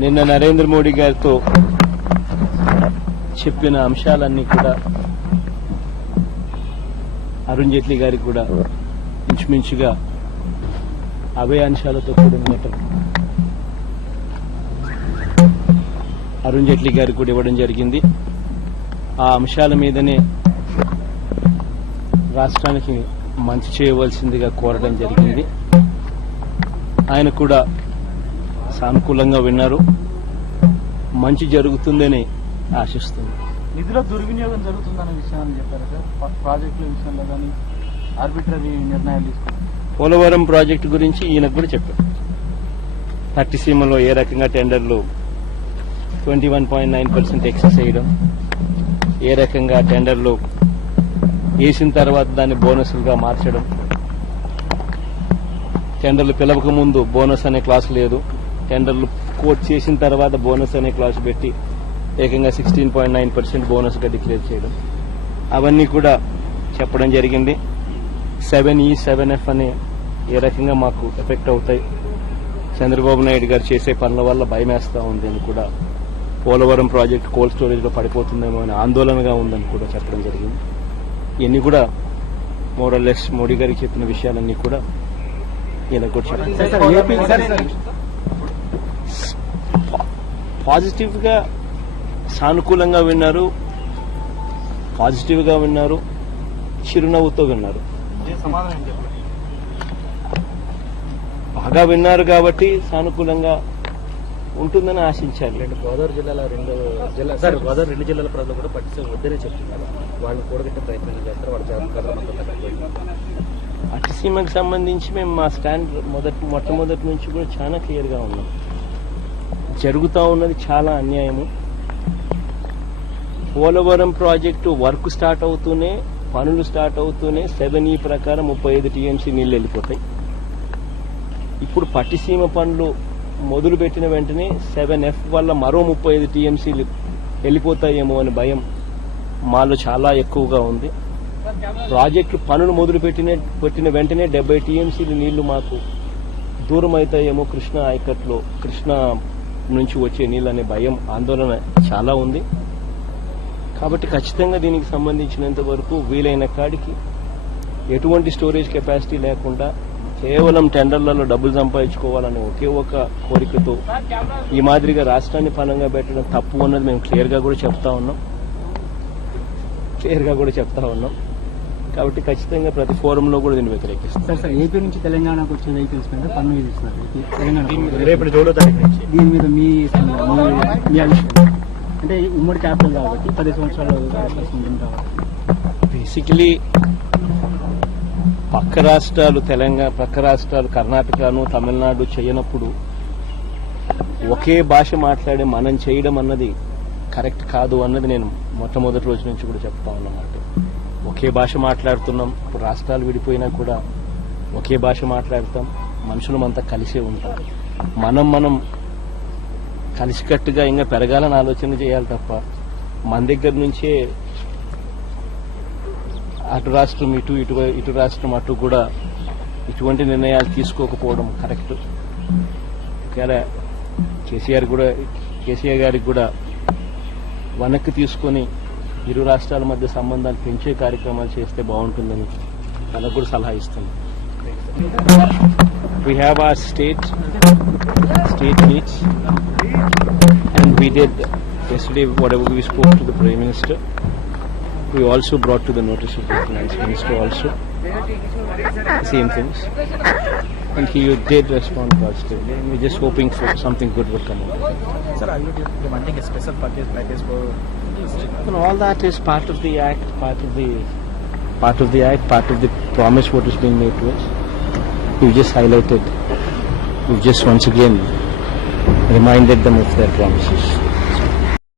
నిన్న నరేంద్ర మోడీ గారితో చెప్పిన అంశాలన్నీ కూడా అరుణ్ జైట్లీ గారికి కూడా ఇంచుమించుగా అవే అంశాలతో కూడిన లెటర్ అరుణ్ జైట్లీ గారికి కూడా ఇవ్వడం జరిగింది. ఆ అంశాల మీదనే రాష్ట్రానికి మంచి చేయవలసిందిగా కోరడం జరిగింది. ఆయన కూడా సానుకూలంగా విన్నారు. మంచి జరుగుతుందని ఆశిస్తుంది. నిధుల దుర్వినియోగం జరుగుతుందనే విషయాన్ని చెప్పారు సార్. ప్రాజెక్టుల విషయంలో కానీ ఆర్బిట్రరీ నిర్ణయాలు తీసుకున్నారు. పోలవరం ప్రాజెక్టు గురించి ఈయనకు కూడా చెప్పారు. పట్టిసీమలో ఏ రకంగా టెండర్లు 21.9% ఎక్సెస్ చేయడం, ఏ రకంగా టెండర్లు వేసిన తర్వాత దాన్ని బోనస్లుగా మార్చడం, టెండర్లు పిలవక ముందు బోనస్ అనే క్లాస్ లేదు, టెండర్లు కోట్ చేసిన తర్వాత బోనస్ అనే క్లాస్ పెట్టి ఏకంగా 16.9% బోనస్గా డిక్లేర్ చేయడం, అవన్నీ కూడా చెప్పడం జరిగింది. 7E 7F అనే ఏ రకంగా మాకు ఎఫెక్ట్ అవుతాయి, చంద్రబాబు నాయుడు గారు చేసే పనుల వల్ల భయమేస్తా ఉంది అని కూడా, పోలవరం ప్రాజెక్టు కోల్డ్ స్టోరేజ్లో పడిపోతుందేమో అని ఆందోళనగా ఉందని కూడా చెప్పడం జరిగింది. ఇవన్నీ కూడా మోరల్లెస్ మోడీ గారికి చెప్పిన విషయాలన్నీ కూడా ఈయన కూడా చెప్పారు. పాజిటివ్ గా సానుకూలంగా విన్నారు, పాజిటివ్ గా విన్నారు, చిరునవ్వుతో విన్నారు. బాగా విన్నారు కాబట్టి సానుకూలంగా ఉంటుందని ఆశించాలి. గోదావరి రెండు జిల్లాల ప్రజలు కూడా పట్టిసీమ వద్దనే చెప్తున్నారు. వాళ్ళని కూడగట్టే ప్రయత్నం చేస్తారు. పట్టిసీమకు సంబంధించి మేము మా స్టాండ్ మొట్టమొదటి నుంచి కూడా చాలా క్లియర్ గా ఉన్నాం. జరుగుతూ ఉన్నది చాలా అన్యాయము. పోలవరం ప్రాజెక్టు వర్క్ స్టార్ట్ అవుతూనే, పనులు స్టార్ట్ అవుతూనే 7E ప్రకారం 35 TMC నీళ్లు వెళ్ళిపోతాయి. ఇప్పుడు పట్టిసీమ పనులు మొదలుపెట్టిన వెంటనే 7F వల్ల మరో 35 TMCలు వెళ్ళిపోతాయేమో అని భయం మాలో చాలా ఎక్కువగా ఉంది. ప్రాజెక్టు పనులు పెట్టిన వెంటనే 70 TMCలు నీళ్లు మాకు దూరం అవుతాయేమో కృష్ణా ఆయకట్లో, కృష్ణా నుంచి వచ్చే నీళ్ళు అనే భయం, ఆందోళన చాలా ఉంది. కాబట్టి ఖచ్చితంగా దీనికి సంబంధించినంత వరకు వీలైన కాడికి ఎటువంటి స్టోరేజ్ కెపాసిటీ లేకుండా కేవలం టెండర్లలో డబ్బులు సంపాదించుకోవాలనే ఒకే ఒక కోరికతో ఈ మాదిరిగా రాష్ట్రాన్ని పనంగా పెట్టడం తప్పు అన్నది మేము క్లియర్ గా కూడా చెప్తా ఉన్నాం. కాబట్టి ఖచ్చితంగా ప్రతి ఫోరంలో కూడా దీన్ని వ్యతిరేకిస్తాం. సార్ ఏపీ నుంచి తెలంగాణకు వచ్చే వెహికల్స్ మీద పన్ను విధిస్తున్నారు. తెలంగాణ రేపు 7వ తారీఖు నుంచి దీని మీద మీ అభిప్రాయం అంటే ఉమ్మడి క్యాపిటల్ కాబట్టి 10 సంవత్సరాలు ఉంటుంది కాబట్టి బేసికలీ పక్క రాష్ట్రాలు కర్ణాటకను, తమిళనాడు చేయనప్పుడు ఒకే భాష మాట్లాడే మనం చేయడం అన్నది కరెక్ట్ కాదు అన్నది నేను మొట్టమొదటి రోజు నుంచి కూడా చెప్తా ఉన్నమాట. ఒకే భాష మాట్లాడుతున్నాం. ఇప్పుడు రాష్ట్రాలు విడిపోయినా కూడా ఒకే భాష మాట్లాడతాం. మనుషులమంతా కలిసే ఉంటాం. మనం కలిసికట్టుగా ఇంకా పెరగాలని ఆలోచన చేయాలి తప్ప మన దగ్గర నుంచే అటు రాష్ట్రం ఇటు రాష్ట్రం అటు కూడా ఇటువంటి నిర్ణయాలు తీసుకోకపోవడం కరెక్ట్. ఒకవేళ కేసీఆర్ గారికి కూడా వెనక్కి తీసుకొని ఇరు రాష్ట్రాల మధ్య సంబంధాలు పెంచే కార్యక్రమాలు చేస్తే బాగుంటుందని తనకు కూడా సలహా ఇస్తుంది. We have our state meets and we did yesterday whatever we spoke to the Prime Minister. We also brought to the notice of the Finance Minister also same things, and he did respond positively, and we're just hoping for something good will come out of it. Sir, are you demanding a special package for? And all that is part of the act, part of the promise what is being made to us. We've just once again reminded them of their promises.